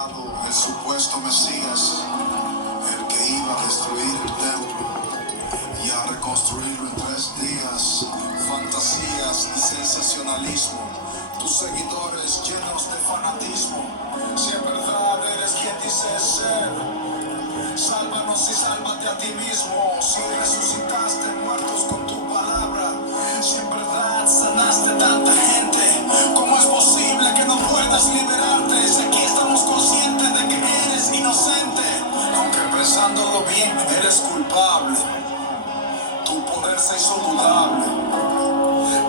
El supuesto Mesías, el que iba a destruir el templo y a reconstruirlo en 3 días. Fantasías y sensacionalismo, tus seguidores llenos de fanatismo. Si en verdad eres quien dices ser, sálvanos y sálvate a ti mismo. Si resucitaste muertos con tu palabra, si en verdad sanaste tanta gente, ¿cómo es posible que no puedas liberarte? Si aquí estamos conscientes de que eres inocente, aunque pensándolo bien eres culpable. Tu poder se hizo dudable.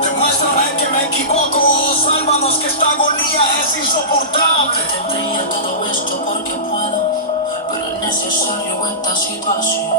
Demuéstrame que me equivoco, sálvanos que esta agonía es insoportable. Tendría todo esto porque puedo, pero es necesario esta situación.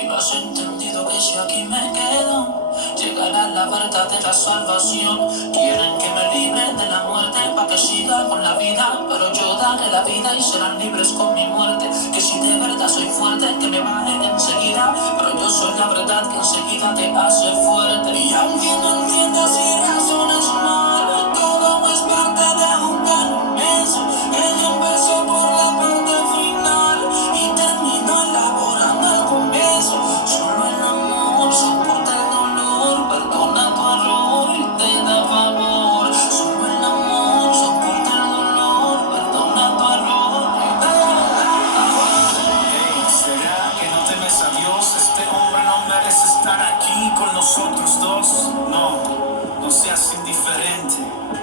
Y no has entendido que si aquí me quedo, llegará la verdad de la salvación. Quieren que me libren de la muerte para que siga con la vida, pero yo daré la vida y serán libres con mi muerte. Que si de verdad soy fuerte, que me bajen enseguida, pero yo soy la verdad que enseguida te hace fuerte. Y aunque no entiendas y razones mal, todo es parte de un plan inmenso que ya empezó por la parte final y terminó elaborando el comienzo. Solo el amor soporta el dolor, perdona tu error y te da favor. Solo el amor soporta el dolor, perdona tu error y te da favor. Hey, ¿será que no temes a Dios? Este hombre no merece estar aquí con nosotros dos. No seas indiferente,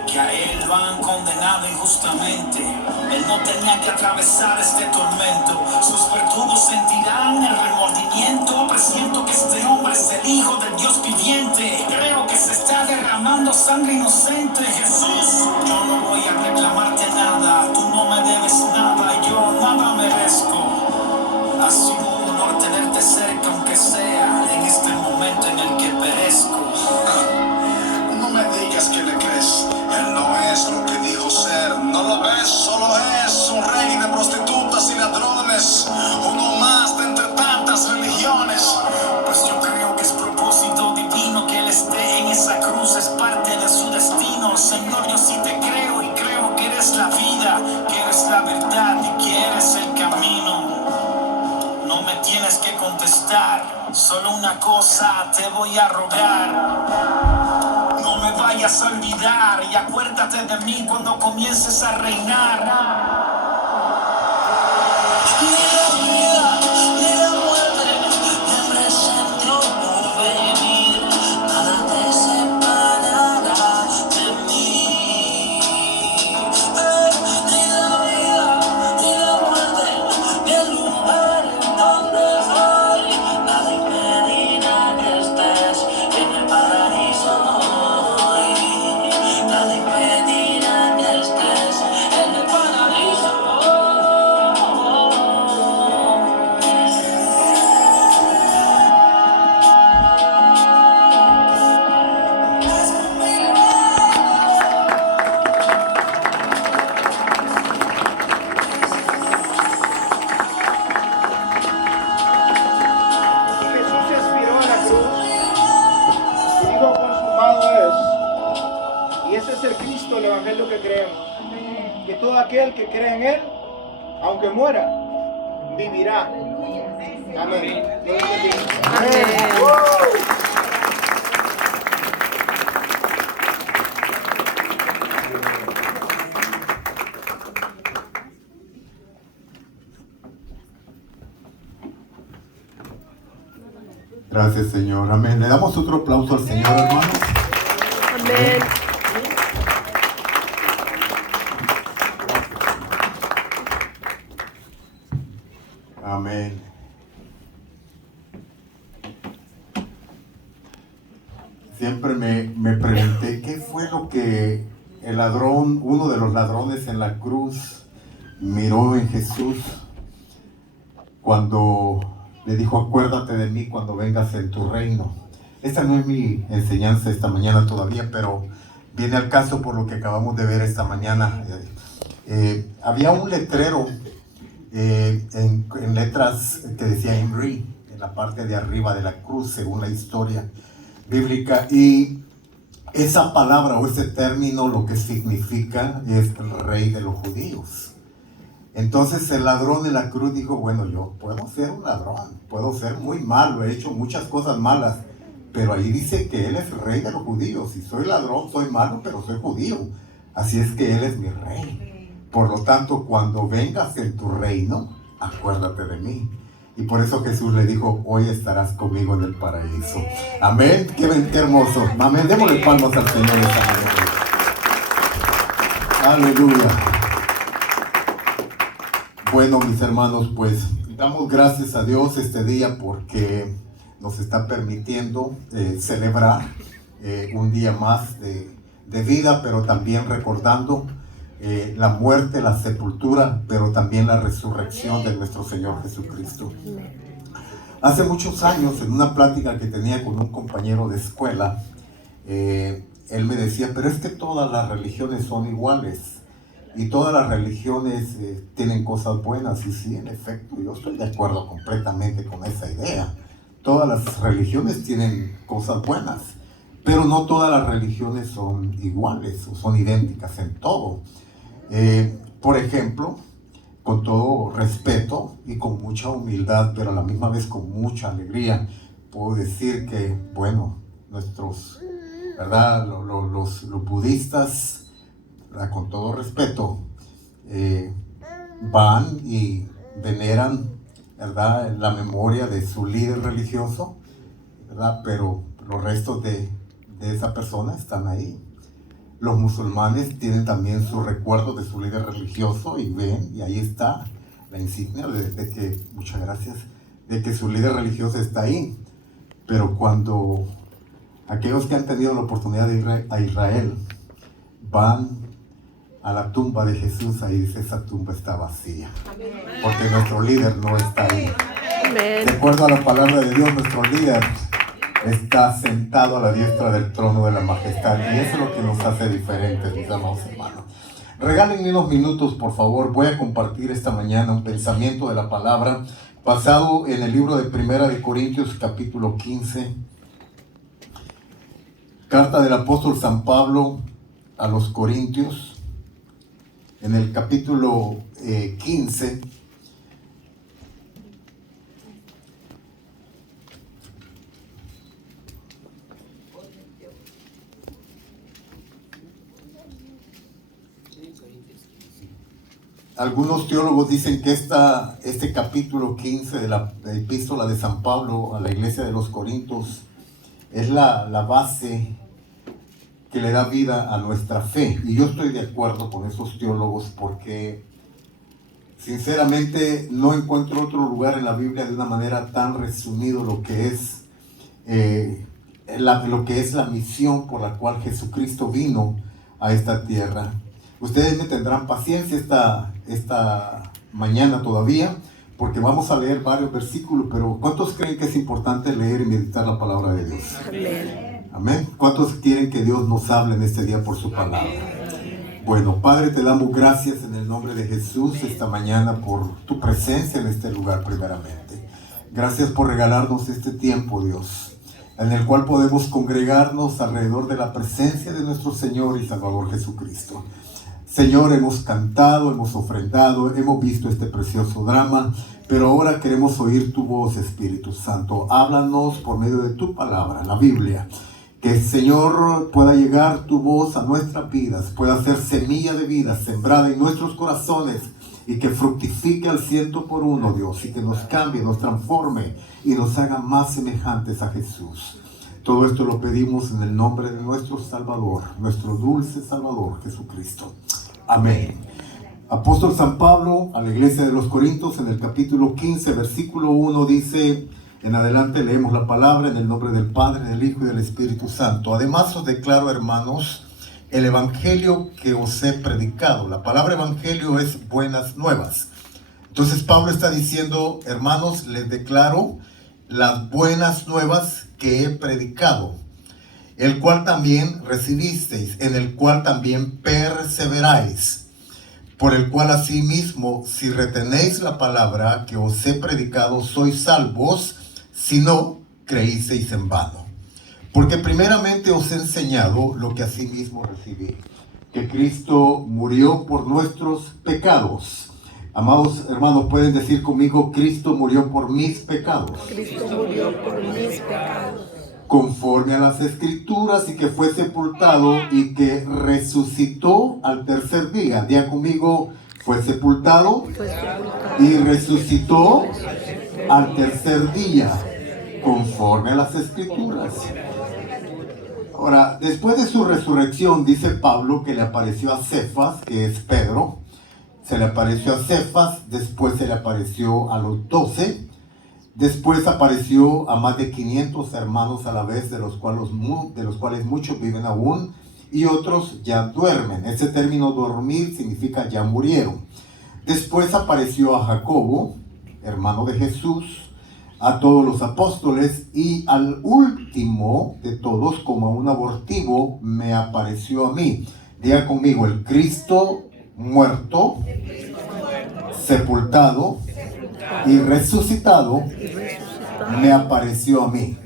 que a él lo han condenado injustamente. Él no tenía que atravesar este tormento. Sus verdugos sentirán el remordimiento. Presiento que este hombre es el hijo del Dios viviente. Creo que se está derramando sangre inocente. Jesús, yo no voy a reclamarte nada. Tú no me debes nada, yo nada merezco. Ha sido un honor tenerte cerca, aunque sea en este momento en el que perezco. No me digas que le crees, él no es lo que dijo ser. No lo ves, solo es un rey de prostitutas y ladrones, uno más de entre tantas religiones. Pues yo creo que es propósito divino que él esté en esa cruz, es parte de su destino. Señor, yo sí te creo y creo que eres la vida, que eres la verdad y que eres el camino. No me tienes que contestar, solo una cosa te voy a rogar. No me vayas a olvidar y acuérdate de mí cuando comiences a reinar. Ni la vida ni la muerte, de presente o porvenir, nada te separará de mí. Ni la vida ni la muerte, ni el lugar en donde estoy, nada impedirá que estés en el paraíso hoy. Nada impedirá que estés en el paraíso. Jesús se aspiró a la cruz y dijo: consumado es. Y ese es el Cristo, el Evangelio que creemos. Que todo aquel que cree en Él, aunque muera, vivirá. Amén. Dios te bendiga. Gracias, Señor. Amén. Le damos otro aplauso al Señor, hermanos. Amén. Amén. Siempre me pregunté qué fue lo que el ladrón, uno de los ladrones en la cruz, miró en Jesús cuando le dijo: acuérdate de mí cuando vengas en tu reino. Esta no es mi enseñanza esta mañana todavía, pero viene al caso por lo que acabamos de ver esta mañana. Había un letrero en letras que decía Henry en la parte de arriba de la cruz, según la historia bíblica, y esa palabra o ese término lo que significa es el rey de los judíos. Entonces el ladrón en la cruz dijo, bueno, yo puedo ser un ladrón, puedo ser muy malo, he hecho muchas cosas malas, pero ahí dice que Él es el rey de los judíos. Si soy ladrón, soy malo, pero soy judío. Así es que Él es mi rey. Por lo tanto, cuando vengas en tu reino, acuérdate de mí. Y por eso Jesús le dijo, hoy estarás conmigo en el paraíso. Amén. Qué hermoso. Amén. Démosle palmas al Señor esta mañana. Aleluya. Bueno, mis hermanos, pues damos gracias a Dios este día porque nos está permitiendo celebrar un día más de vida, pero también recordando la muerte, la sepultura, pero también la resurrección de nuestro Señor Jesucristo. Hace muchos años, en una plática que tenía con un compañero de escuela, él me decía, pero es que todas las religiones son iguales. Y todas las religiones tienen cosas buenas. Y sí, en efecto, yo estoy de acuerdo completamente con esa idea. Todas las religiones tienen cosas buenas, pero no todas las religiones son iguales o son idénticas en todo. Por ejemplo, con todo respeto y con mucha humildad, pero a la misma vez con mucha alegría, puedo decir que, bueno, nuestros, ¿verdad? Los budistas, ¿verdad? Con todo respeto, van y veneran, ¿verdad?, la memoria de su líder religioso, ¿verdad? Pero los restos de esa persona están ahí. Los musulmanes tienen también su recuerdo de su líder religioso y ven, y ahí está la insignia de que, muchas gracias, de que su líder religioso está ahí. Pero cuando aquellos que han tenido la oportunidad de ir a Israel van a la tumba de Jesús, ahí dice, esa tumba está vacía, porque nuestro líder no está ahí. De acuerdo a la palabra de Dios, nuestro líder está sentado a la diestra del trono de la majestad, y eso es lo que nos hace diferentes, mis amados hermanos. Regálenme unos minutos, por favor. Voy a compartir esta mañana un pensamiento de la palabra basado en el libro de Primera de Corintios, capítulo 15. Carta del apóstol San Pablo a los Corintios. En el capítulo 15, algunos teólogos dicen que este capítulo 15 de la epístola de San Pablo a la iglesia de los Corintios es la base que le da vida a nuestra fe. Y yo estoy de acuerdo con esos teólogos porque sinceramente no encuentro otro lugar en la Biblia de una manera tan resumido lo que es la misión por la cual Jesucristo vino a esta tierra. Ustedes me tendrán paciencia esta mañana todavía, porque vamos a leer varios versículos, pero ¿cuántos creen que es importante leer y meditar la palabra de Dios? Amén. Amén. ¿Cuántos quieren que Dios nos hable en este día por su palabra? Bueno, Padre, te damos gracias en el nombre de Jesús esta mañana por tu presencia en este lugar primeramente. Gracias por regalarnos este tiempo, Dios, en el cual podemos congregarnos alrededor de la presencia de nuestro Señor y Salvador Jesucristo. Señor, hemos cantado, hemos ofrendado, hemos visto este precioso drama, pero ahora queremos oír tu voz, Espíritu Santo. Háblanos por medio de tu palabra, la Biblia. Que, Señor, pueda llegar tu voz a nuestras vidas, pueda ser semilla de vida sembrada en nuestros corazones y que fructifique al 100%, Dios, y que nos cambie, nos transforme y nos haga más semejantes a Jesús. Todo esto lo pedimos en el nombre de nuestro Salvador, nuestro dulce Salvador, Jesucristo. Amén. Apóstol San Pablo a la iglesia de los Corintios, en el capítulo 15, versículo 1, dice... En adelante leemos la palabra en el nombre del Padre, del Hijo y del Espíritu Santo. Además os declaro, hermanos, el evangelio que os he predicado. La palabra evangelio es buenas nuevas. Entonces Pablo está diciendo, hermanos, les declaro las buenas nuevas que he predicado, el cual también recibisteis, en el cual también perseveráis, por el cual asimismo, si retenéis la palabra que os he predicado, sois salvos, si no creísteis en vano. Porque primeramente os he enseñado lo que asimismo recibí, que Cristo murió por nuestros pecados, Amados hermanos, pueden decir conmigo: Cristo murió por mis pecados. Cristo murió por mis pecados. Conforme a las Escrituras, y que fue sepultado y que resucitó al tercer día. Diga conmigo: fue sepultado y resucitó al tercer día, conforme a las Escrituras. Ahora, después de su resurrección, dice Pablo que le apareció a Cefas, que es Pedro. Se le apareció a Cefas, después se le apareció a los 12, después apareció a más de 500 hermanos a la vez, de los cuales muchos viven aún y otros ya duermen. Ese término dormir significa ya murieron. Después apareció a Jacobo, hermano de Jesús, a todos los apóstoles, y al último de todos, como a un abortivo, me apareció a mí. Diga conmigo: el Cristo muerto, sepultado y resucitado me apareció a mí.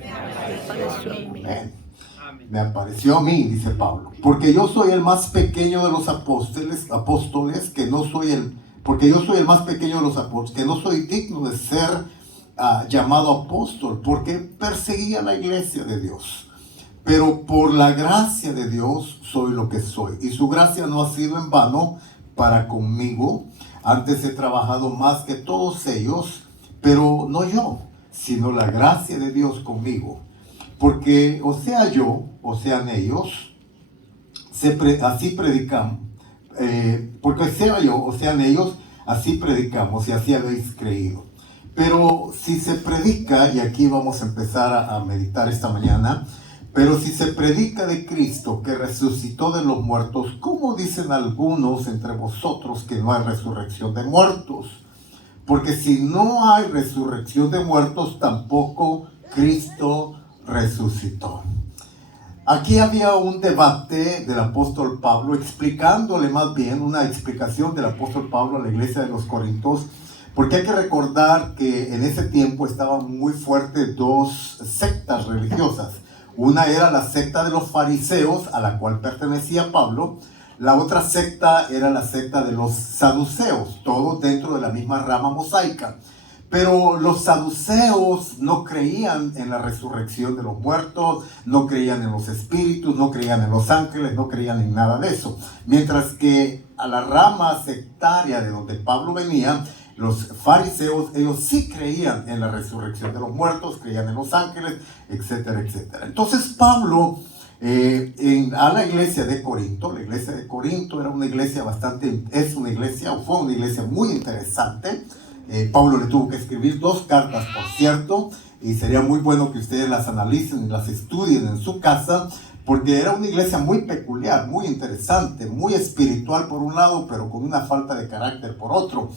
Me apareció a mí, dice Pablo, porque yo soy el más pequeño de los apóstoles, porque yo soy el más pequeño de los apóstoles, que no soy digno de ser llamado apóstol, porque perseguía la iglesia de Dios. Pero por la gracia de Dios soy lo que soy, y su gracia no ha sido en vano para conmigo. Antes he trabajado más que todos ellos, pero no yo, sino la gracia de Dios conmigo. Porque o sea yo, o sean ellos, así predicamos. Porque sea yo, o sean ellos, así predicamos y así habéis creído. Pero si se predica, y aquí vamos a empezar a meditar esta mañana, pero si se predica de Cristo que resucitó de los muertos, ¿cómo dicen algunos entre vosotros que no hay resurrección de muertos? Porque si no hay resurrección de muertos, tampoco Cristo resucitó. Aquí había un debate del apóstol Pablo, explicándole más bien, una explicación del apóstol Pablo a la iglesia de los Corintios, porque hay que recordar que en ese tiempo estaban muy fuertes dos sectas religiosas. Una era la secta de los fariseos, a la cual pertenecía Pablo. La otra secta era la secta de los saduceos, todos dentro de la misma rama mosaica. Pero los saduceos no creían en la resurrección de los muertos, no creían en los espíritus, no creían en los ángeles, no creían en nada de eso. Mientras que a la rama sectaria de donde Pablo venía, los fariseos, ellos sí creían en la resurrección de los muertos, creían en los ángeles, etcétera, etcétera. Entonces Pablo, a la iglesia de Corinto, la iglesia de Corinto era una iglesia fue una iglesia muy interesante. Pablo le tuvo que escribir 2 cartas, por cierto, y sería muy bueno que ustedes las analicen y las estudien en su casa, porque era una iglesia muy peculiar, muy interesante, muy espiritual por un lado, pero con una falta de carácter por otro.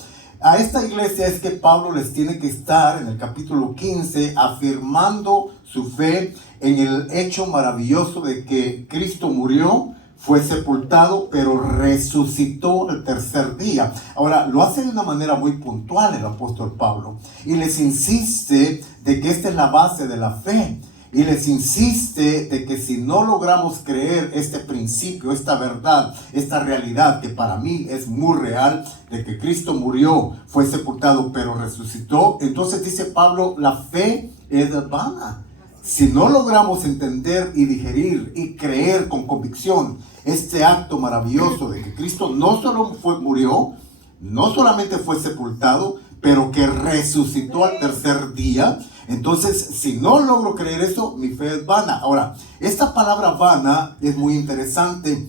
A esta iglesia es que Pablo les tiene que estar en el capítulo 15 afirmando su fe en el hecho maravilloso de que Cristo murió, fue sepultado, pero resucitó el tercer día. Ahora, lo hace de una manera muy puntual el apóstol Pablo, y les insiste de que esta es la base de la fe. Y les insiste de que si no logramos creer este principio, esta verdad, esta realidad que para mí es muy real, de que Cristo murió, fue sepultado, pero resucitó, entonces dice Pablo, la fe es vana. Si no logramos entender y digerir y creer con convicción este acto maravilloso de que Cristo no solo murió, no solamente fue sepultado, pero que resucitó al tercer día, entonces, si no logro creer eso, mi fe es vana. Ahora, esta palabra vana es muy interesante.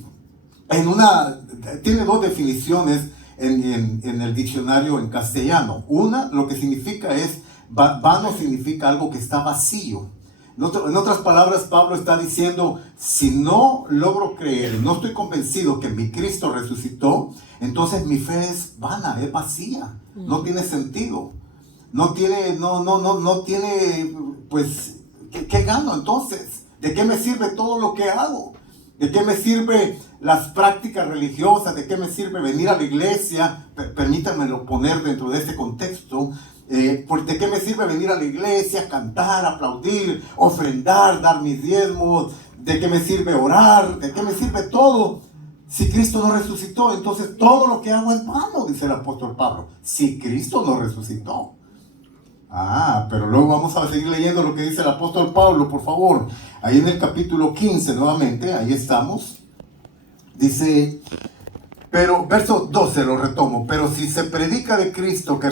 Tiene 2 definiciones en el diccionario en castellano. Una, lo que significa es, vano significa algo que está vacío. En otras palabras, Pablo está diciendo, si no logro creer, no estoy convencido que mi Cristo resucitó, entonces mi fe es vana, es vacía, no tiene sentido. No tiene, pues, ¿qué gano entonces? ¿De qué me sirve todo lo que hago? ¿De qué me sirve las prácticas religiosas? ¿De qué me sirve venir a la iglesia? Permítanmelo poner dentro de este contexto. ¿De qué me sirve venir a la iglesia, cantar, aplaudir, ofrendar, dar mis diezmos? ¿De qué me sirve orar? ¿De qué me sirve todo? Si Cristo no resucitó, entonces todo lo que hago es vano, dice el apóstol Pablo. Si Cristo no resucitó. Pero luego vamos a seguir leyendo lo que dice el apóstol Pablo, por favor. Ahí en el capítulo 15 nuevamente, ahí estamos. Dice, pero verso 12 lo retomo. Pero si se predica de Cristo que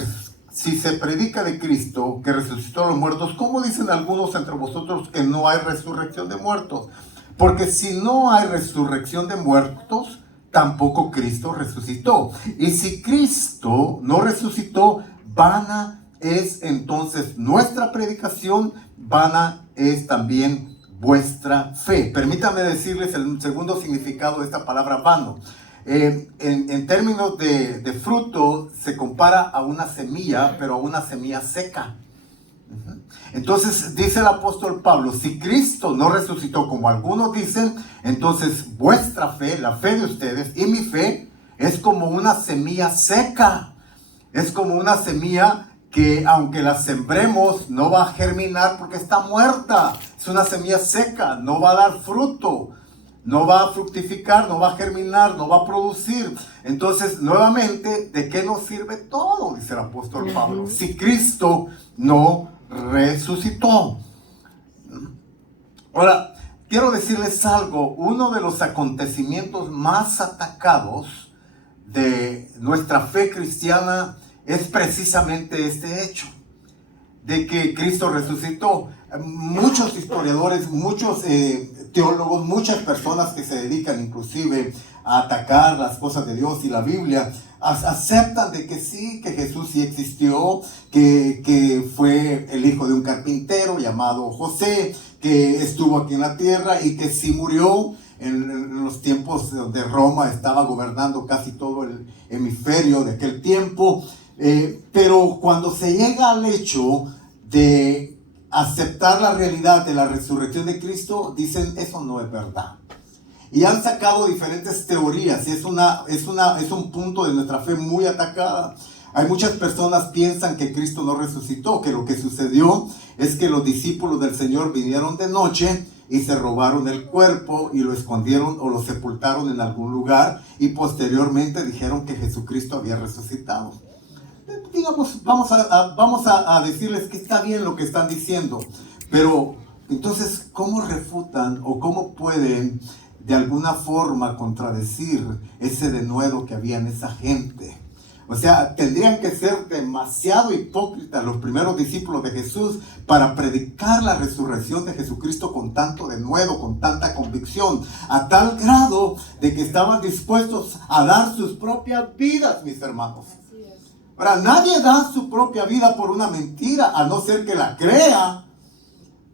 resucitó a los muertos, ¿cómo dicen algunos entre vosotros que no hay resurrección de muertos? Porque si no hay resurrección de muertos, tampoco Cristo resucitó. Y si Cristo no resucitó, vana es entonces nuestra predicación, vana es también vuestra fe. Permítanme decirles el segundo significado de esta palabra vano. En términos de fruto, se compara a una semilla, pero a una semilla seca. Entonces dice el apóstol Pablo, si Cristo no resucitó como algunos dicen, entonces vuestra fe, la fe de ustedes y mi fe es como una semilla seca. Es como una semilla que aunque la sembremos no va a germinar porque está muerta. Es una semilla seca, no va a dar fruto, no va a fructificar, no va a germinar, no va a producir. Entonces nuevamente, ¿de qué nos sirve todo? Dice el apóstol Pablo, si Cristo no resucitó. Ahora, quiero decirles algo. Uno de los acontecimientos más atacados de nuestra fe cristiana es precisamente este hecho, de que Cristo resucitó. Muchos historiadores, muchos teólogos, muchas personas que se dedican inclusive a atacar las cosas de Dios y la Biblia, aceptan de que sí, que Jesús sí existió, que fue el hijo de un carpintero llamado José, que estuvo aquí en la tierra y que sí murió en los tiempos donde Roma estaba gobernando casi todo el hemisferio de aquel tiempo. Pero cuando se llega al hecho de aceptar la realidad de la resurrección de Cristo, dicen eso no es verdad. Y han sacado diferentes teorías y es un punto de nuestra fe muy atacada. Hay muchas personas que piensan que Cristo no resucitó, que lo que sucedió es que los discípulos del Señor vinieron de noche y se robaron el cuerpo y lo escondieron o lo sepultaron en algún lugar y posteriormente dijeron que Jesucristo había resucitado. Digamos, vamos a decirles que está bien lo que están diciendo, pero entonces, ¿cómo refutan o cómo pueden de alguna forma contradecir ese denuedo que había en esa gente? O sea, tendrían que ser demasiado hipócritas los primeros discípulos de Jesús para predicar la resurrección de Jesucristo con tanto denuedo, con tanta convicción, a tal grado de que estaban dispuestos a dar sus propias vidas, mis hermanos. Ahora, nadie da su propia vida por una mentira, a no ser que la crea.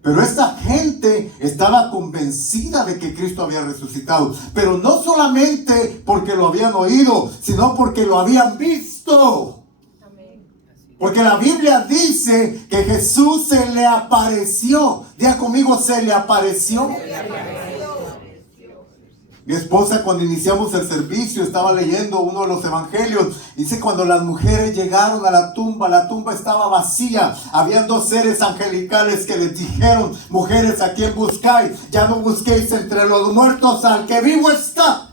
Pero esta gente estaba convencida de que Cristo había resucitado. Pero no solamente porque lo habían oído, sino porque lo habían visto. Porque la Biblia dice que Jesús se le apareció. Diga conmigo, se le apareció. Mi esposa, cuando iniciamos el servicio, estaba leyendo uno de los evangelios. Dice, cuando las mujeres llegaron a la tumba estaba vacía. Habían dos seres angelicales que les dijeron, mujeres, ¿a quién buscáis? Ya no busquéis entre los muertos al que vivo está.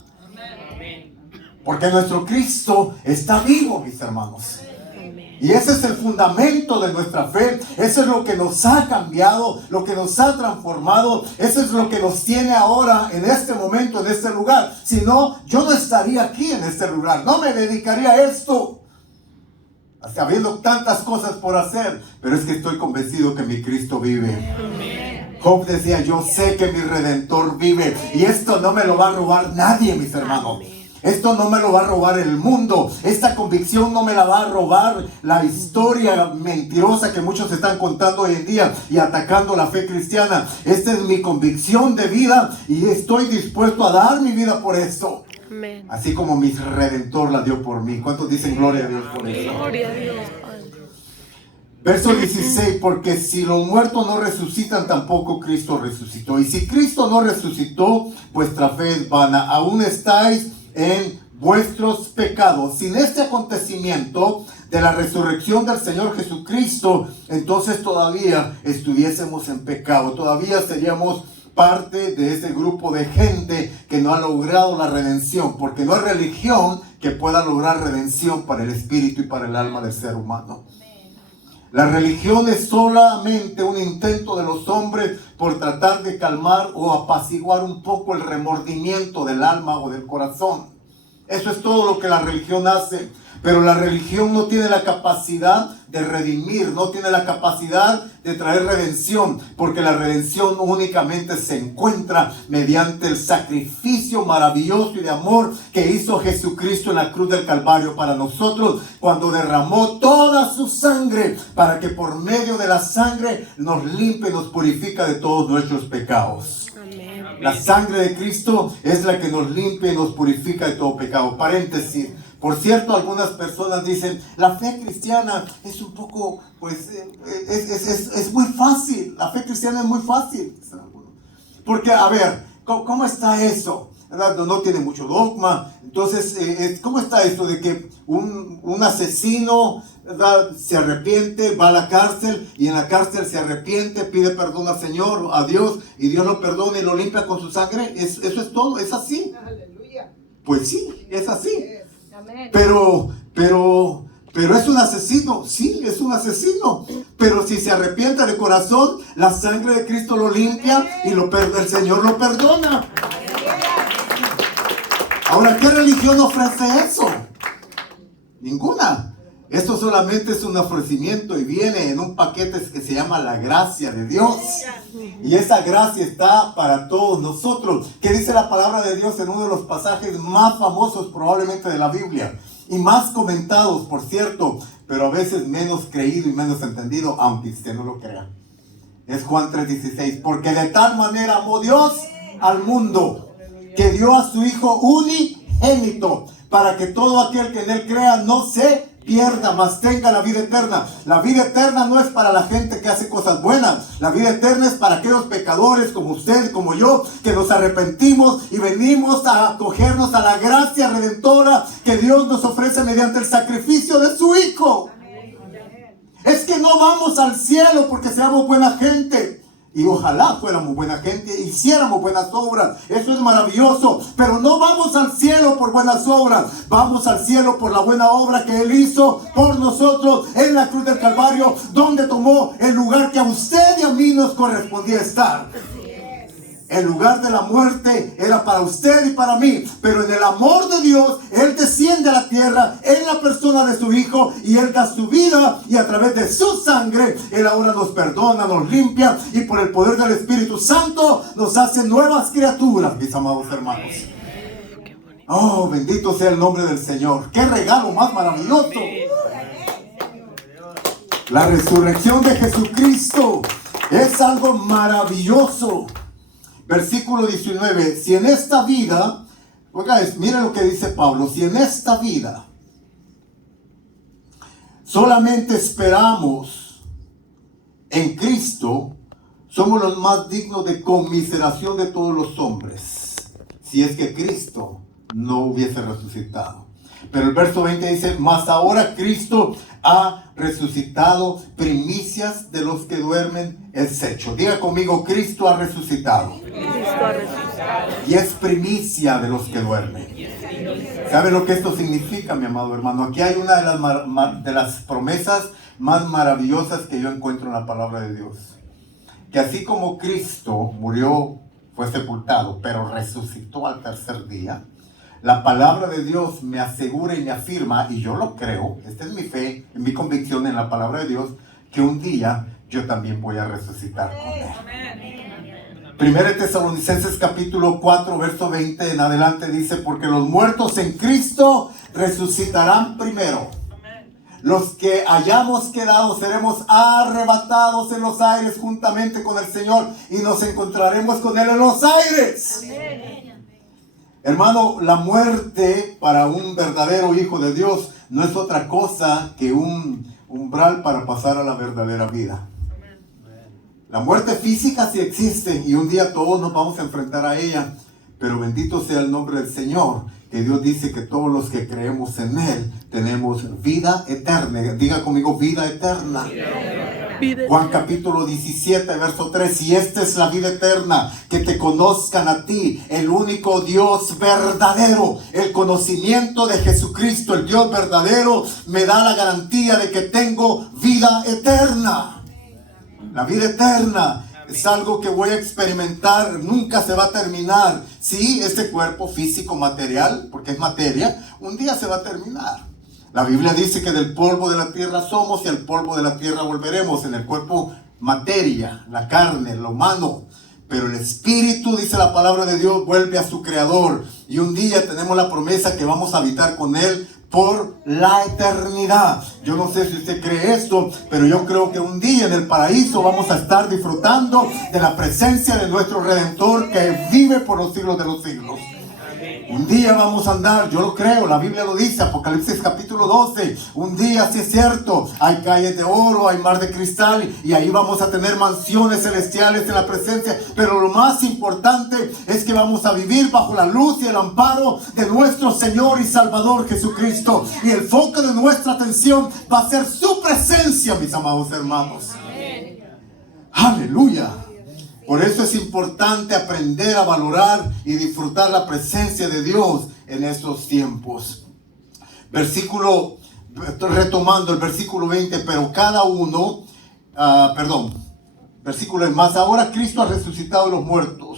Amén. Porque nuestro Cristo está vivo, mis hermanos. Y ese es el fundamento de nuestra fe. Eso es lo que nos ha cambiado, lo que nos ha transformado. Eso es lo que nos tiene ahora en este momento, en este lugar. Si no, yo no estaría aquí en este lugar. No me dedicaría a esto, habiendo tantas cosas por hacer. Pero es que estoy convencido que mi Cristo vive. Job decía, yo sé que mi Redentor vive. Y esto no me lo va a robar nadie, mis hermanos. Esto no me lo va a robar el mundo. Esta convicción no me la va a robar la historia mentirosa que muchos están contando hoy en día y atacando la fe cristiana. Esta es mi convicción de vida y estoy dispuesto a dar mi vida por esto. Amén. Así como mi Redentor la dio por mí. ¿Cuántos dicen gloria a Dios por eso? Gloria a Dios. Verso 16, porque si los muertos no resucitan, tampoco Cristo resucitó. Y si Cristo no resucitó, vuestra fe es vana. Aún estáis en vuestros pecados. Sin este acontecimiento de la resurrección del Señor Jesucristo, entonces todavía estuviésemos en pecado, todavía seríamos parte de ese grupo de gente que no ha logrado la redención, porque no hay religión que pueda lograr redención para el espíritu y para el alma del ser humano. La religión es solamente un intento de los hombres por tratar de calmar o apaciguar un poco el remordimiento del alma o del corazón. Eso es todo lo que la religión hace. Pero la religión no tiene la capacidad de redimir, no tiene la capacidad de traer redención, porque la redención únicamente se encuentra mediante el sacrificio maravilloso y de amor que hizo Jesucristo en la cruz del Calvario para nosotros, cuando derramó toda su sangre para que por medio de la sangre nos limpie y nos purifica de todos nuestros pecados. La sangre de Cristo es la que nos limpia y nos purifica de todo pecado. Paréntesis. Por cierto, algunas personas dicen, la fe cristiana es un poco, pues, es muy fácil. La fe cristiana es muy fácil. Porque, a ver, ¿cómo está eso? No tiene mucho dogma. Entonces, ¿cómo está esto de que un asesino, ¿verdad?, se arrepiente, va a la cárcel y en la cárcel se arrepiente, pide perdón al Señor, a Dios, y Dios lo perdona y lo limpia con su sangre? Eso es todo, es así. Aleluya. Pues sí, es así. Pero es un asesino, sí, es un asesino. Pero si se arrepiente de corazón, la sangre de Cristo lo limpia y el Señor lo perdona. Ahora, ¿qué religión ofrece eso? Ninguna. Esto solamente es un ofrecimiento y viene en un paquete que se llama la gracia de Dios. Y esa gracia está para todos nosotros. ¿Qué dice la palabra de Dios en uno de los pasajes más famosos probablemente de la Biblia? Y más comentados, por cierto, pero a veces menos creído y menos entendido, aunque usted no lo crea. Es Juan 3:16. Porque de tal manera amó Dios al mundo, que dio a su Hijo unigénito, para que todo aquel que en él crea no se pierda, mas tenga la vida eterna. La vida eterna no es para la gente que hace cosas buenas. La vida eterna es para aquellos pecadores como usted, como yo, que nos arrepentimos y venimos a acogernos a la gracia redentora que Dios nos ofrece mediante el sacrificio de su Hijo. Es que no vamos al cielo porque seamos buena gente. Y ojalá fuéramos buena gente, hiciéramos buenas obras. Eso es maravilloso. Pero no vamos al cielo por buenas obras. Vamos al cielo por la buena obra que Él hizo por nosotros en la cruz del Calvario, donde tomó el lugar que a usted y a mí nos correspondía estar. El lugar de la muerte era para usted y para mí, pero en el amor de Dios, Él desciende a la tierra en la persona de su Hijo y Él da su vida, y a través de su sangre, Él ahora nos perdona, nos limpia, y por el poder del Espíritu Santo nos hace nuevas criaturas, mis amados hermanos. Oh, bendito sea el nombre del Señor. ¡Qué regalo más maravilloso! La resurrección de Jesucristo es algo maravilloso. Versículo 19, si en esta vida, oiga, mire lo que dice Pablo, si en esta vida solamente esperamos en Cristo, somos los más dignos de conmiseración de todos los hombres, si es que Cristo no hubiese resucitado. Pero el verso 20 dice, mas ahora Cristo ha resucitado, primicias de los que duermen es hecho. Diga conmigo, Cristo ha resucitado. Cristo ha resucitado. Y es primicia de los que duermen. ¿Sabe lo que esto significa, mi amado hermano? Aquí hay una de las promesas más maravillosas que yo encuentro en la palabra de Dios. Que así como Cristo murió, fue sepultado, pero resucitó al tercer día, la palabra de Dios me asegura y me afirma, y yo lo creo, esta es mi fe, mi convicción en la palabra de Dios, que un día yo también voy a resucitar con Él. Primera de Tesalonicenses capítulo 4, verso 20 en adelante dice, porque los muertos en Cristo resucitarán primero. Los que hayamos quedado seremos arrebatados en los aires juntamente con el Señor y nos encontraremos con Él en los aires. Amén. Hermano, la muerte para un verdadero hijo de Dios no es otra cosa que un umbral para pasar a la verdadera vida. La muerte física sí existe y un día todos nos vamos a enfrentar a ella, pero bendito sea el nombre del Señor, que Dios dice que todos los que creemos en Él tenemos vida eterna. Diga conmigo, vida eterna. Juan capítulo 17, verso 3. Y esta es la vida eterna, que te conozcan a ti, el único Dios verdadero. El conocimiento de Jesucristo, el Dios verdadero, me da la garantía de que tengo vida eterna. La vida eterna es algo que voy a experimentar, nunca se va a terminar. Sí, este cuerpo físico material, porque es materia, un día se va a terminar. La Biblia dice que del polvo de la tierra somos y al polvo de la tierra volveremos. En el cuerpo materia, la carne, lo humano. Pero el espíritu, dice la palabra de Dios, vuelve a su creador. Y un día tenemos la promesa que vamos a habitar con él por la eternidad. Yo no sé si usted cree esto, pero yo creo que un día en el paraíso vamos a estar disfrutando de la presencia de nuestro Redentor que vive por los siglos de los siglos. Un día vamos a andar, yo lo creo, la Biblia lo dice, Apocalipsis capítulo 12, un día, sí es cierto, hay calles de oro, hay mar de cristal, y ahí vamos a tener mansiones celestiales en la presencia, pero lo más importante es que vamos a vivir bajo la luz y el amparo de nuestro Señor y Salvador Jesucristo, y el foco de nuestra atención va a ser su presencia, mis amados hermanos. Aleluya. Por eso es importante aprender a valorar y disfrutar la presencia de Dios en estos tiempos. Retomando el versículo 20, pero cada uno, versículo más, ahora Cristo ha resucitado de los muertos,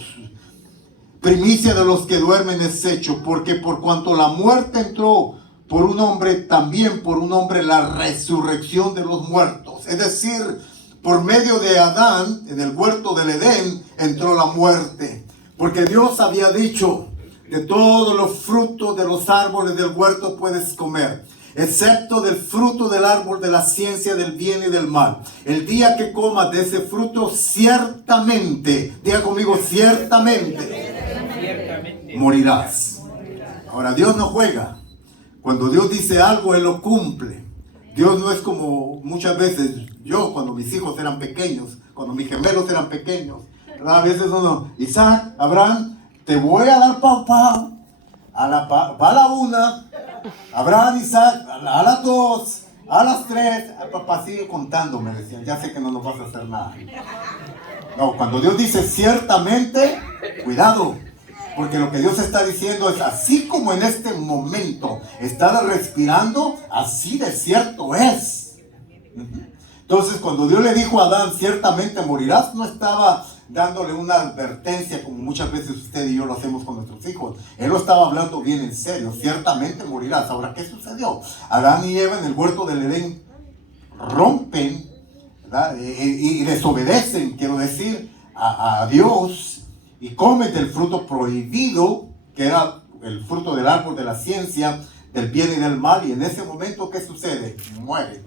primicia de los que duermen es hecho, porque por cuanto la muerte entró por un hombre, también por un hombre la resurrección de los muertos. Es decir, por medio de Adán, en el huerto del Edén, entró la muerte. Porque Dios había dicho, de todos los frutos de los árboles del huerto puedes comer, excepto del fruto del árbol de la ciencia del bien y del mal. El día que comas de ese fruto, ciertamente, diga conmigo, ciertamente, morirás. Ahora, Dios no juega. Cuando Dios dice algo, Él lo cumple. Dios no es como muchas veces, yo cuando mis hijos eran pequeños, cuando mis gemelos eran pequeños, a veces uno, Isaac, Abraham, te voy a dar papá, va a la 1, Abraham, Isaac, a las 2, a las 3, papá sigue contando, me decían, ya sé que no nos vas a hacer nada. No, cuando Dios dice ciertamente, cuidado. Porque lo que Dios está diciendo es, así como en este momento estás respirando, así de cierto es. Entonces, cuando Dios le dijo a Adán, ciertamente morirás, no estaba dándole una advertencia como muchas veces usted y yo lo hacemos con nuestros hijos. Él lo estaba hablando bien en serio, ciertamente morirás. Ahora, ¿qué sucedió? Adán y Eva en el huerto del Edén rompen, ¿verdad? Y desobedecen, quiero decir, a Dios. Y comen del fruto prohibido, que era el fruto del árbol de la ciencia, del bien y del mal. Y en ese momento, ¿qué sucede? Muere.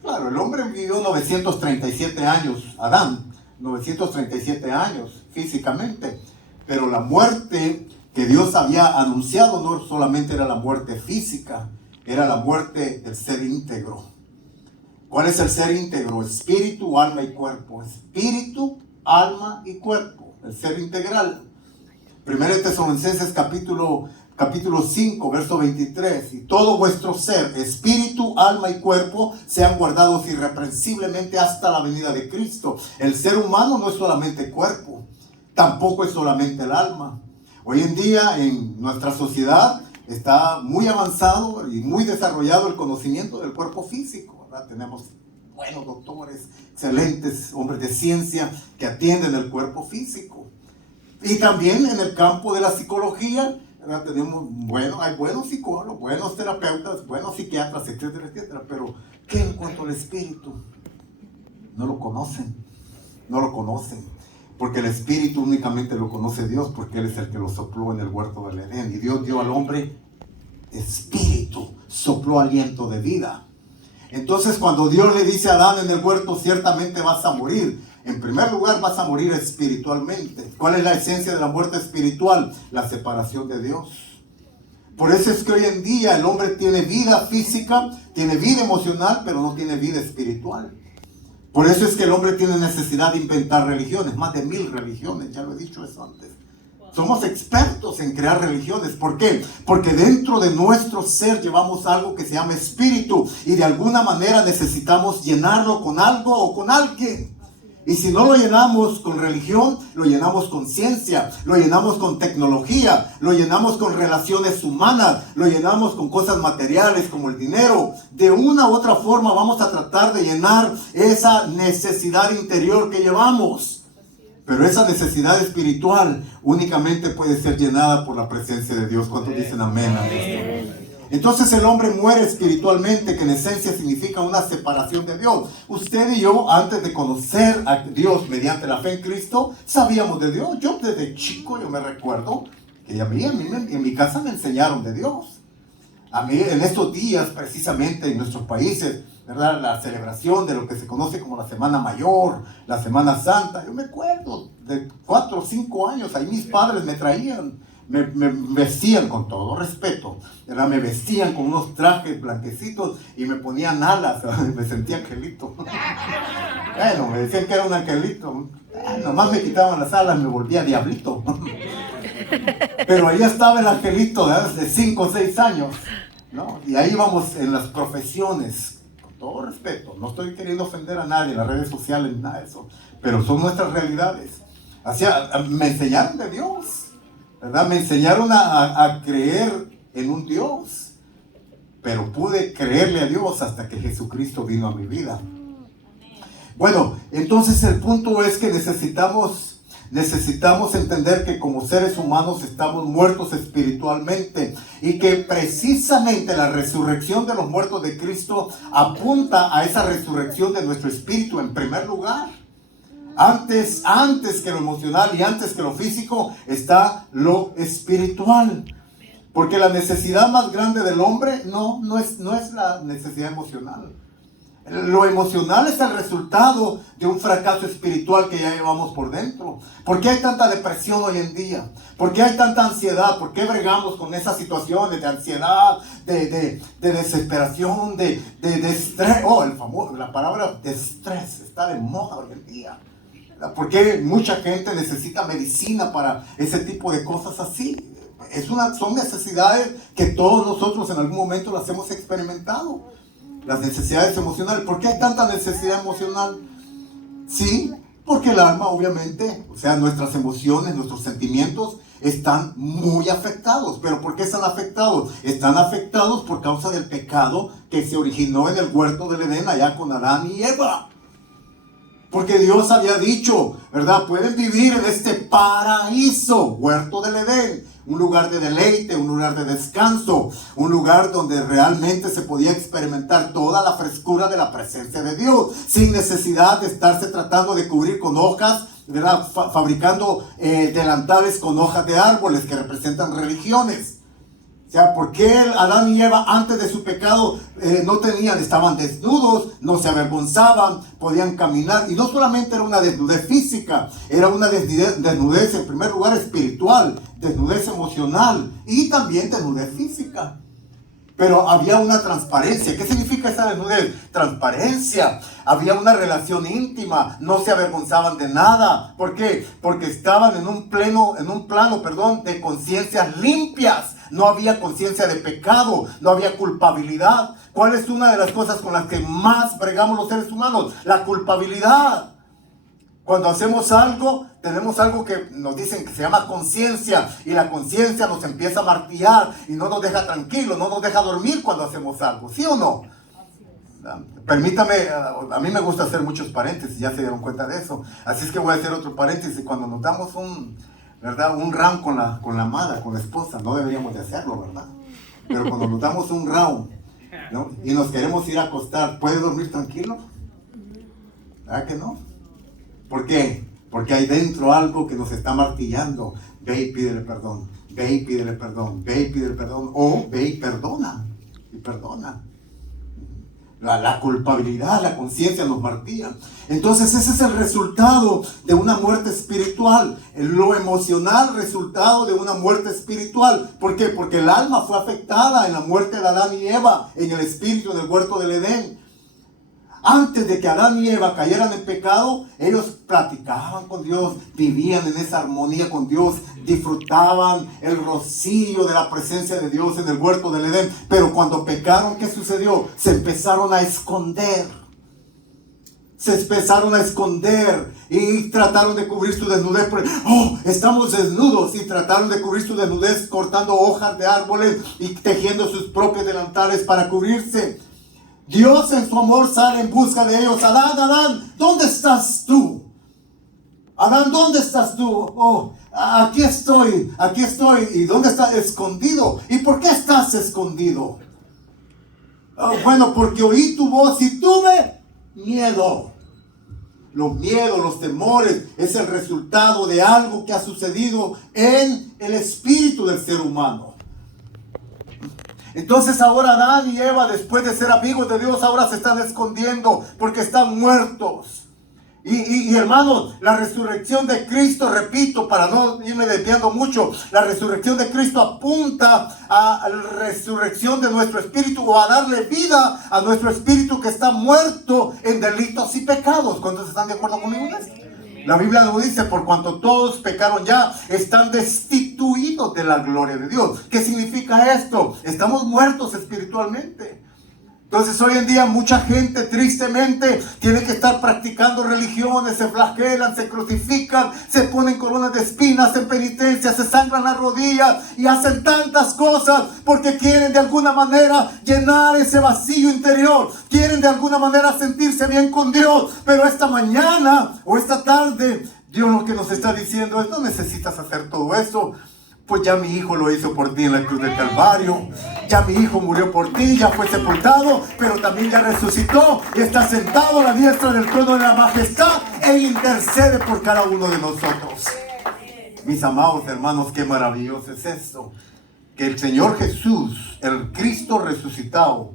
Claro, el hombre vivió 937 años, Adán, 937 años físicamente. Pero la muerte que Dios había anunciado no solamente era la muerte física, era la muerte del ser íntegro. ¿Cuál es el ser íntegro? Espíritu, alma y cuerpo. Espíritu, alma y cuerpo. El ser integral. 1 Tesalonicenses capítulo 5, verso 23. Y todo vuestro ser, espíritu, alma y cuerpo, sean guardados irreprensiblemente hasta la venida de Cristo. El ser humano no es solamente cuerpo, tampoco es solamente el alma. Hoy en día en nuestra sociedad está muy avanzado y muy desarrollado el conocimiento del cuerpo físico, ¿verdad? Tenemos buenos doctores, excelentes hombres de ciencia que atienden el cuerpo físico. Y también en el campo de la psicología, ¿verdad? Hay buenos psicólogos, buenos terapeutas, buenos psiquiatras, etcétera, etcétera. Pero, ¿qué en cuanto al espíritu? No lo conocen. Porque el espíritu únicamente lo conoce Dios, porque Él es el que lo sopló en el huerto del Edén. Y Dios dio al hombre espíritu, sopló aliento de vida. Entonces, cuando Dios le dice a Adán en el huerto, ciertamente vas a morir. En primer lugar, vas a morir espiritualmente. ¿Cuál es la esencia de la muerte espiritual? La separación de Dios. Por eso es que hoy en día el hombre tiene vida física, tiene vida emocional, pero no tiene vida espiritual. Por eso es que el hombre tiene necesidad de inventar religiones, más de 1000 religiones, ya lo he dicho eso antes. Somos expertos en crear religiones. ¿Por qué? Porque dentro de nuestro ser llevamos algo que se llama espíritu y de alguna manera necesitamos llenarlo con algo o con alguien. Y si no lo llenamos con religión, lo llenamos con ciencia, lo llenamos con tecnología, lo llenamos con relaciones humanas, lo llenamos con cosas materiales como el dinero. De una u otra forma vamos a tratar de llenar esa necesidad interior que llevamos. Pero esa necesidad espiritual únicamente puede ser llenada por la presencia de Dios. ¿Cuántos dicen amén a esto? Entonces el hombre muere espiritualmente, que en esencia significa una separación de Dios. Usted y yo, antes de conocer a Dios mediante la fe en Cristo, sabíamos de Dios. Yo desde chico, yo me recuerdo que a mí en mi casa me enseñaron de Dios. A mí en estos días, precisamente en nuestros países, ¿verdad? La celebración de lo que se conoce como la Semana Mayor, la Semana Santa. Yo me acuerdo de 4 o 5 años, ahí mis padres me traían. Me vestían con todo respeto, ¿verdad? Me vestían con unos trajes blanquecitos y me ponían alas, me sentía angelito. Bueno, me decían que era un angelito. Nomás me quitaban las alas, me volvía diablito. Pero ahí estaba el angelito de 5 o 6 años, ¿no? Y ahí vamos en las profesiones, con todo respeto. No estoy queriendo ofender a nadie en las redes sociales, nada de eso, pero son nuestras realidades. Me enseñaron de Dios, ¿verdad? Me enseñaron a creer en un Dios, pero pude creerle a Dios hasta que Jesucristo vino a mi vida. Bueno, entonces el punto es que necesitamos entender que como seres humanos estamos muertos espiritualmente y que precisamente la resurrección de los muertos de Cristo apunta a esa resurrección de nuestro espíritu en primer lugar. Antes que lo emocional y antes que lo físico está lo espiritual. Porque la necesidad más grande del hombre no es la necesidad emocional. Lo emocional es el resultado de un fracaso espiritual que ya llevamos por dentro. ¿Por qué hay tanta depresión hoy en día? ¿Por qué hay tanta ansiedad? ¿Por qué bregamos con esas situaciones de ansiedad, de desesperación, de estrés? La palabra de estrés está de moda hoy en día. ¿Por qué mucha gente necesita medicina para ese tipo de cosas así? Son necesidades que todos nosotros en algún momento las hemos experimentado. Las necesidades emocionales. ¿Por qué hay tanta necesidad emocional? Sí, porque el alma obviamente, o sea, nuestras emociones, nuestros sentimientos están muy afectados. ¿Pero por qué están afectados? Están afectados por causa del pecado que se originó en el huerto del Edén allá con Adán y Eva. Porque Dios había dicho, ¿verdad? Pueden vivir en este paraíso, huerto del Edén, un lugar de deleite, un lugar de descanso, un lugar donde realmente se podía experimentar toda la frescura de la presencia de Dios, sin necesidad de estarse tratando de cubrir con hojas, ¿verdad? Fabricando delantales con hojas de árboles que representan religiones. O sea, ¿por qué Adán y Eva antes de su pecado estaban desnudos, no se avergonzaban, podían caminar? Y no solamente era una desnudez física, era una desnudez en primer lugar espiritual, desnudez emocional y también desnudez física. Pero había una transparencia. ¿Qué significa esa desnudez? Transparencia. Había una relación íntima. No se avergonzaban de nada. ¿Por qué? Porque estaban en un plano, de conciencias limpias. No había conciencia de pecado. No había culpabilidad. ¿Cuál es una de las cosas con las que más bregamos los seres humanos? La culpabilidad. Cuando hacemos algo, tenemos algo que nos dicen que se llama conciencia, y la conciencia nos empieza a martillar y no nos deja tranquilos, no nos deja dormir cuando hacemos algo, ¿sí o no? Permítame, a mí me gusta hacer muchos paréntesis, ya se dieron cuenta de eso, así es que voy a hacer otro paréntesis. Cuando nos damos un round con la amada, con la esposa, no deberíamos de hacerlo, ¿verdad? Pero cuando nos damos un round, ¿no? Y nos queremos ir a acostar, ¿puede dormir tranquilo? ¿Verdad que no? ¿Por qué? Porque hay dentro algo que nos está martillando. Ve y pídele perdón, ve y pídele perdón, ve y pídele perdón, o ve y perdona, y perdona. La culpabilidad, la conciencia nos martilla. Entonces ese es el resultado de una muerte espiritual. Lo emocional, resultado de una muerte espiritual. ¿Por qué? Porque el alma fue afectada en la muerte de Adán y Eva, en el espíritu, en el huerto del Edén. Antes de que Adán y Eva cayeran en pecado, ellos platicaban con Dios, vivían en esa armonía con Dios, disfrutaban el rocío de la presencia de Dios en el huerto del Edén. Pero cuando pecaron, ¿qué sucedió? Se empezaron a esconder. Se empezaron a esconder y trataron de cubrir su desnudez. Oh, estamos desnudos. Y trataron de cubrir su desnudez cortando hojas de árboles y tejiendo sus propios delantales para cubrirse. Dios en su amor sale en busca de ellos. Adán, Adán, ¿dónde estás tú? Adán, ¿dónde estás tú? Oh, aquí estoy. ¿Y dónde estás? Escondido. ¿Y por qué estás escondido? Oh, bueno, porque oí tu voz y tuve miedo. Los miedos, los temores es el resultado de algo que ha sucedido en el espíritu del ser humano. Entonces ahora Adán y Eva, después de ser amigos de Dios, ahora se están escondiendo porque están muertos. Y hermanos, la resurrección de Cristo, repito, para no irme desviando mucho, la resurrección de Cristo apunta a la resurrección de nuestro espíritu, o a darle vida a nuestro espíritu que está muerto en delitos y pecados. ¿Cuántos están de acuerdo conmigo en esto? La Biblia lo dice: por cuanto todos pecaron ya, están destituidos de la gloria de Dios. ¿Qué significa esto? Estamos muertos espiritualmente. Entonces hoy en día mucha gente tristemente tiene que estar practicando religiones, se flagelan, se crucifican, se ponen coronas de espinas, hacen penitencia, se sangran las rodillas y hacen tantas cosas porque quieren de alguna manera llenar ese vacío interior, quieren de alguna manera sentirse bien con Dios. Pero esta mañana o esta tarde Dios lo que nos está diciendo es: no necesitas hacer todo eso. Pues ya mi hijo lo hizo por ti en la cruz del Calvario. Ya mi hijo murió por ti, ya fue sepultado, pero también ya resucitó y está sentado a la diestra del trono de la majestad e intercede por cada uno de nosotros. Mis amados hermanos, qué maravilloso es esto. Que el Señor Jesús, el Cristo resucitado,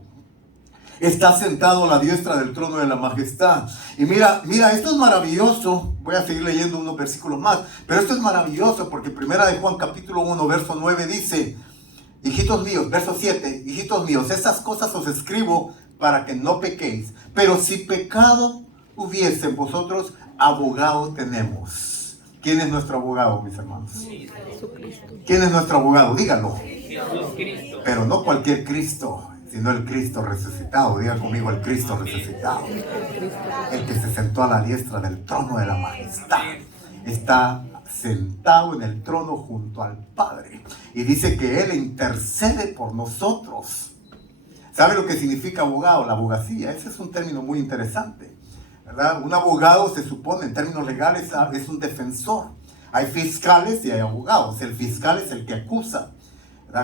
está sentado a la diestra del trono de la majestad. Y mira, esto es maravilloso. Voy a seguir leyendo unos versículos más, pero esto es maravilloso porque primera de Juan capítulo 1 verso 9 dice: hijitos míos, verso 7, hijitos míos, estas cosas os escribo para que no pequéis. Pero si pecado hubiese en vosotros, abogado tenemos. ¿Quién es nuestro abogado, mis hermanos? ¿Quién es nuestro abogado? Díganlo. Pero no cualquier Cristo, sino el Cristo resucitado. Diga conmigo: el Cristo resucitado. El que se sentó a la diestra del trono de la majestad. Está sentado en el trono junto al Padre. Y dice que Él intercede por nosotros. ¿Sabe lo que significa abogado? La abogacía. Ese es un término muy interesante, ¿verdad? Un abogado, se supone, en términos legales, es un defensor. Hay fiscales y hay abogados. El fiscal es el que acusa.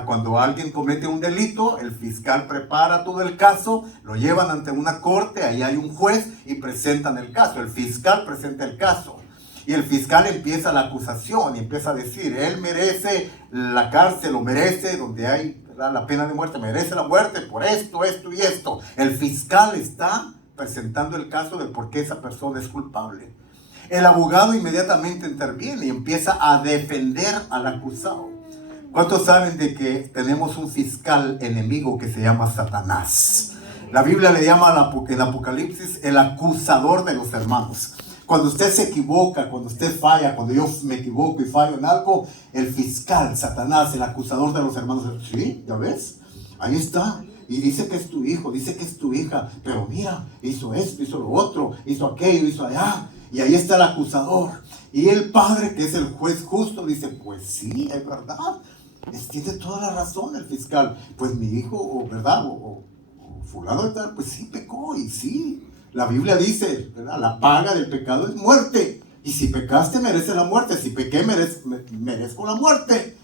Cuando alguien comete un delito, el fiscal prepara todo el caso, lo llevan ante una corte, ahí hay un juez y presentan el caso. El fiscal presenta el caso y el fiscal empieza la acusación y empieza a decir: él merece la cárcel, o merece, donde hay la pena de muerte, merece la muerte por esto, esto y esto. El fiscal está presentando el caso de por qué esa persona es culpable. El abogado inmediatamente interviene y empieza a defender al acusado. ¿Cuántos saben de que tenemos un fiscal enemigo que se llama Satanás? La Biblia le llama en Apocalipsis el acusador de los hermanos. Cuando usted se equivoca, cuando usted falla, cuando yo me equivoco y fallo en algo, el fiscal, Satanás, el acusador de los hermanos, sí, ¿ya ves? Ahí está. Y dice que es tu hijo, dice que es tu hija, pero mira, hizo esto, hizo lo otro, hizo aquello, hizo allá. Y ahí está el acusador. Y el Padre, que es el juez justo, dice: pues sí, es verdad. Tiene toda la razón el fiscal. Pues mi hijo, ¿verdad? O fulano de tal, pues sí pecó. Y sí, la Biblia dice, ¿verdad? La paga del pecado es muerte. Y si pecaste, merece la muerte. Si pequé, merezco la muerte.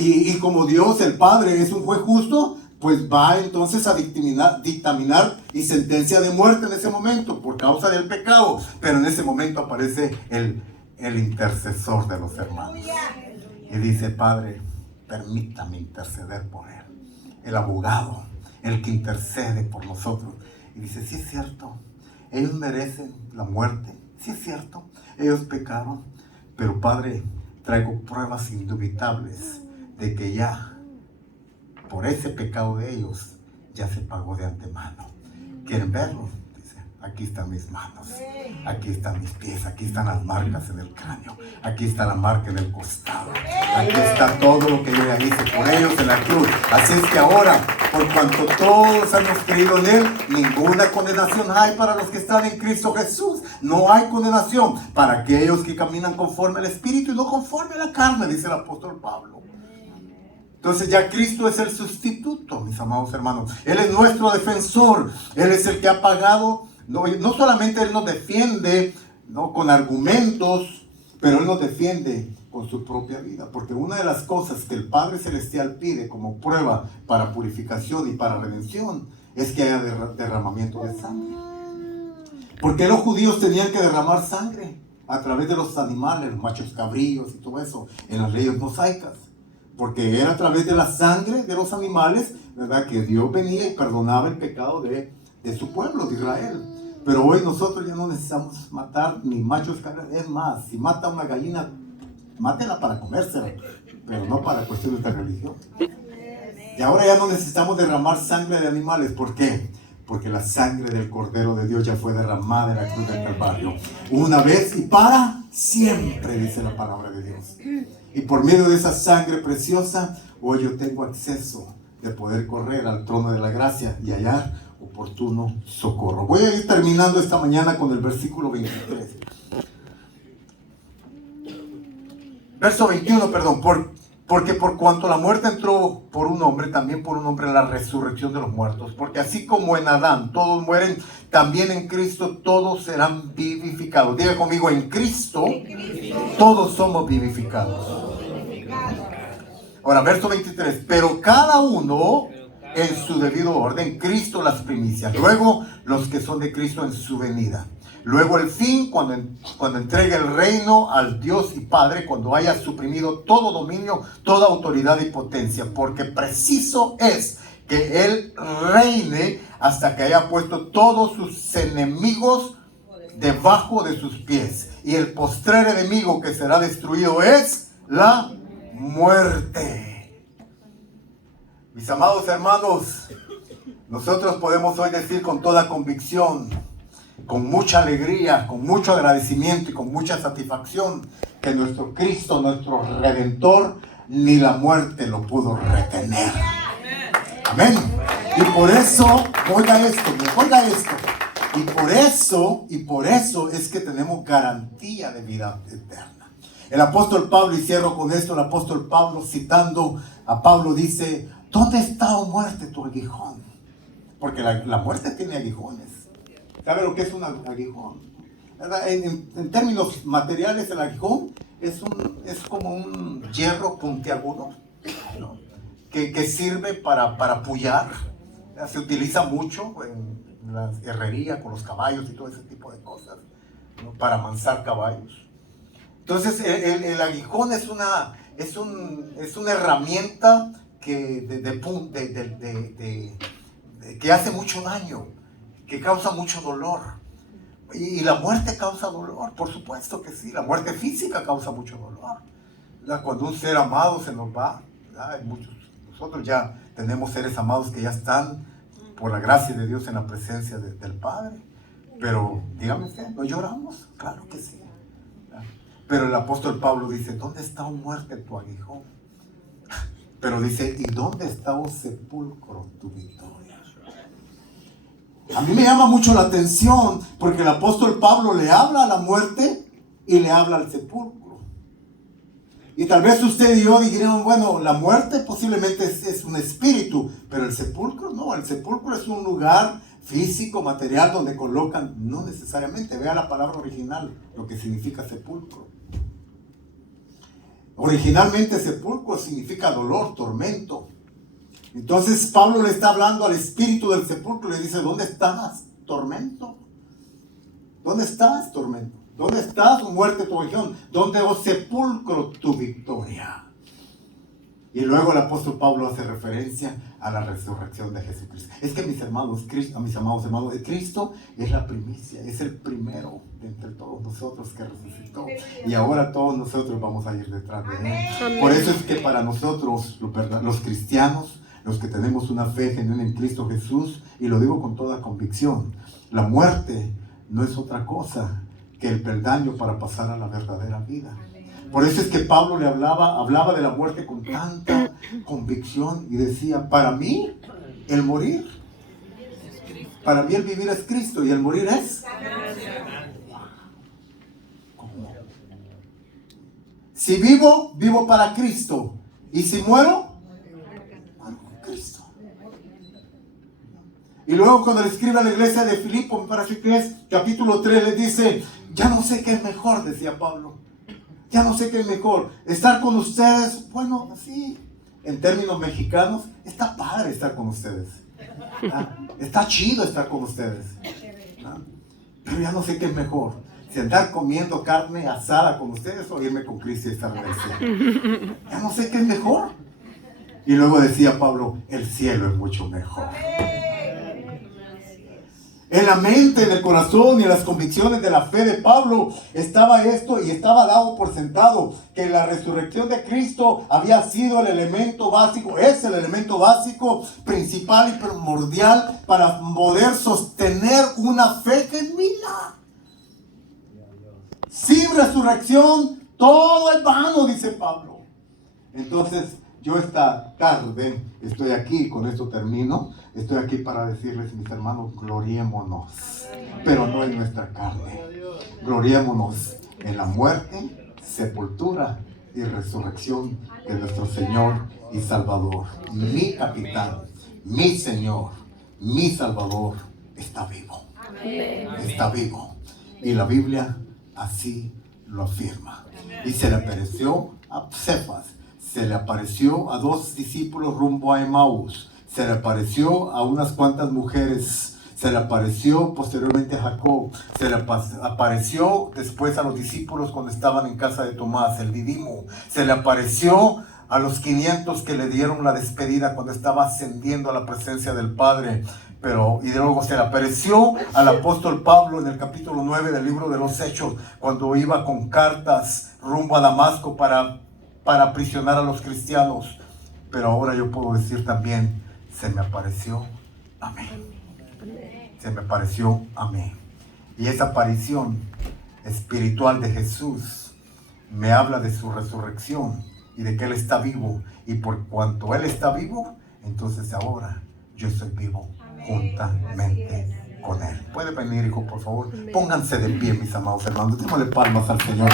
Y como Dios, el Padre, es un juez justo, pues va entonces a dictaminar y sentencia de muerte en ese momento por causa del pecado. Pero en ese momento aparece el intercesor de los hermanos. Y dice: Padre, permítame interceder por él. El abogado, el que intercede por nosotros. Y dice: sí es cierto, ellos merecen la muerte. Sí es cierto, ellos pecaron. Pero Padre, traigo pruebas indubitables de que ya, por ese pecado de ellos, ya se pagó de antemano. ¿Quieren verlo? Dice: Aquí están mis manos, aquí están mis pies, aquí están las marcas en el cráneo, aquí está la marca en el costado, aquí está todo lo que yo ya hice por ellos en la cruz. Así es que ahora, por cuanto todos hemos creído en Él, ninguna condenación hay para los que están en Cristo Jesús. No hay condenación para aquellos que caminan conforme al Espíritu y no conforme a la carne, dice el apóstol Pablo. Entonces ya Cristo es el sustituto, mis amados hermanos. Él es nuestro defensor, Él es el que ha pagado. No solamente Él nos defiende, ¿no?, con argumentos, pero Él nos defiende con su propia vida. Porque una de las cosas que el Padre Celestial pide como prueba para purificación y para redención es que haya derramamiento de sangre. Porque los judíos tenían que derramar sangre a través de los animales, los machos cabríos y todo eso, en las leyes mosaicas. Porque era a través de la sangre de los animales, ¿verdad?, que Dios venía y perdonaba el pecado de su pueblo, de Israel. Pero hoy nosotros ya no necesitamos matar ni machos cabríos. Es más, si mata una gallina, mátela para comérsela, pero no para cuestiones de religión. Y ahora ya no necesitamos derramar sangre de animales. ¿Por qué? Porque la sangre del Cordero de Dios ya fue derramada en la cruz del Calvario. Una vez y para siempre, dice la palabra de Dios. Y por medio de esa sangre preciosa, hoy yo tengo acceso de poder correr al trono de la gracia y hallar oportuno socorro. Voy a ir terminando esta mañana con el versículo 23. Verso 21, perdón. Porque por cuanto la muerte entró por un hombre, también por un hombre la resurrección de los muertos. Porque así como en Adán todos mueren, también en Cristo todos serán vivificados. Diga conmigo, en Cristo todos somos vivificados. Ahora, verso 23. Pero cada uno en su debido orden, Cristo las primicias, luego los que son de Cristo en su venida, luego el fin, cuando entregue el reino al Dios y Padre, cuando haya suprimido todo dominio, toda autoridad y potencia, porque preciso es que Él reine hasta que haya puesto todos sus enemigos debajo de sus pies. Y el postrer enemigo que será destruido es la muerte. Mis amados hermanos, nosotros podemos hoy decir con toda convicción, con mucha alegría, con mucho agradecimiento y con mucha satisfacción, que nuestro Cristo, nuestro Redentor, ni la muerte lo pudo retener. Amén. Y por eso, oiga esto, y por eso es que tenemos garantía de vida eterna. El apóstol Pablo, y cierro con esto, el apóstol Pablo citando a Pablo dice: ¿dónde está, oh muerte, tu aguijón? Porque la muerte tiene aguijones. ¿Sabe lo que es un aguijón? En términos materiales, el aguijón es como un hierro puntiagudo, ¿no?, que sirve para pullar. Se utiliza mucho en la herrería con los caballos y todo ese tipo de cosas, ¿no?, para amansar caballos. Entonces el aguijón es una herramienta que hace mucho daño, que causa mucho dolor. Y la muerte causa dolor, por supuesto que sí. La muerte física causa mucho dolor. Cuando un ser amado se nos va, nosotros ya tenemos seres amados que ya están, por la gracia de Dios, en la presencia del Padre. Pero dígame usted, ¿no lloramos? Claro que sí. Pero el apóstol Pablo dice: ¿dónde está, oh muerte, tu aguijón? Pero dice: ¿y dónde está, oh sepulcro, tu victoria? A mí me llama mucho la atención, porque el apóstol Pablo le habla a la muerte y le habla al sepulcro. Y tal vez usted y yo diríamos: bueno, la muerte posiblemente es un espíritu, pero el sepulcro no. El sepulcro es un lugar físico, material, donde colocan, no necesariamente. Vea la palabra original, lo que significa sepulcro. Originalmente sepulcro significa dolor, tormento. Entonces Pablo le está hablando al espíritu del sepulcro y le dice: ¿dónde estás, tormento? ¿Dónde estás, tormento? ¿Dónde estás, muerte, tu región? ¿Dónde, oh sepulcro, tu victoria? Y luego el apóstol Pablo hace referencia a la resurrección de Jesucristo. Es que mis amados hermanos, Cristo es la primicia, es el primero de entre todos nosotros que resucitó. Y ahora todos nosotros vamos a ir detrás de Él. Por eso es que para nosotros, los cristianos, los que tenemos una fe genuina en Cristo Jesús, y lo digo con toda convicción, La muerte no es otra cosa que el peldaño para pasar a la verdadera vida. Por eso es que Pablo le hablaba de la muerte con tanta convicción y decía, para mí el morir, para mí el vivir es Cristo y el morir es. ¿Cómo? Si vivo, vivo para Cristo, y si muero, muero con Cristo. Y luego cuando le escribe a la iglesia de Filipo, me parece que es capítulo 3, le dice, ya no sé qué es mejor, decía Pablo. Ya no sé qué es mejor. Estar con ustedes, bueno, sí, en términos mexicanos, está padre estar con ustedes. ¿Ah? Está chido estar con ustedes. ¿Ah? Pero ya no sé qué es mejor. Si andar comiendo carne asada con ustedes o irme con Cristo y estar en el cielo. Ya no sé qué es mejor. Y luego decía Pablo, el cielo es mucho mejor. En la mente, en el corazón y en las convicciones de la fe de Pablo estaba esto, y estaba dado por sentado que la resurrección de Cristo había sido el elemento básico, es el elemento básico, principal y primordial para poder sostener una fe genuina. Sin resurrección todo es vano, dice Pablo. Entonces, yo esta tarde estoy aquí, con esto termino, estoy aquí para decirles, mis hermanos, gloriémonos, pero no en nuestra carne. Gloriémonos en la muerte, sepultura y resurrección de nuestro Señor y Salvador. Mi capitán, mi Señor, mi Salvador está vivo. Está vivo. Y la Biblia así lo afirma. Y se le apareció a Cefas. Se le apareció a 2 discípulos rumbo a Emaús. Se le apareció a unas cuantas mujeres. Se le apareció posteriormente a Jacob. Se le apareció después a los discípulos cuando estaban en casa de Tomás, el Didimo. Se le apareció a los 500 que le dieron la despedida cuando estaba ascendiendo a la presencia del Padre. Y luego se le apareció al apóstol Pablo en el capítulo 9 del libro de los Hechos, cuando iba con cartas rumbo a Damasco para aprisionar a los cristianos. Pero ahora yo puedo decir también, se me apareció a mí. Se me apareció a mí. Y esa aparición espiritual de Jesús me habla de su resurrección y de que Él está vivo. Y por cuanto Él está vivo, entonces ahora yo estoy vivo juntamente con Él. Puede venir, hijo, por favor. Pónganse de pie, mis amados hermanos. Démosle palmas al Señor.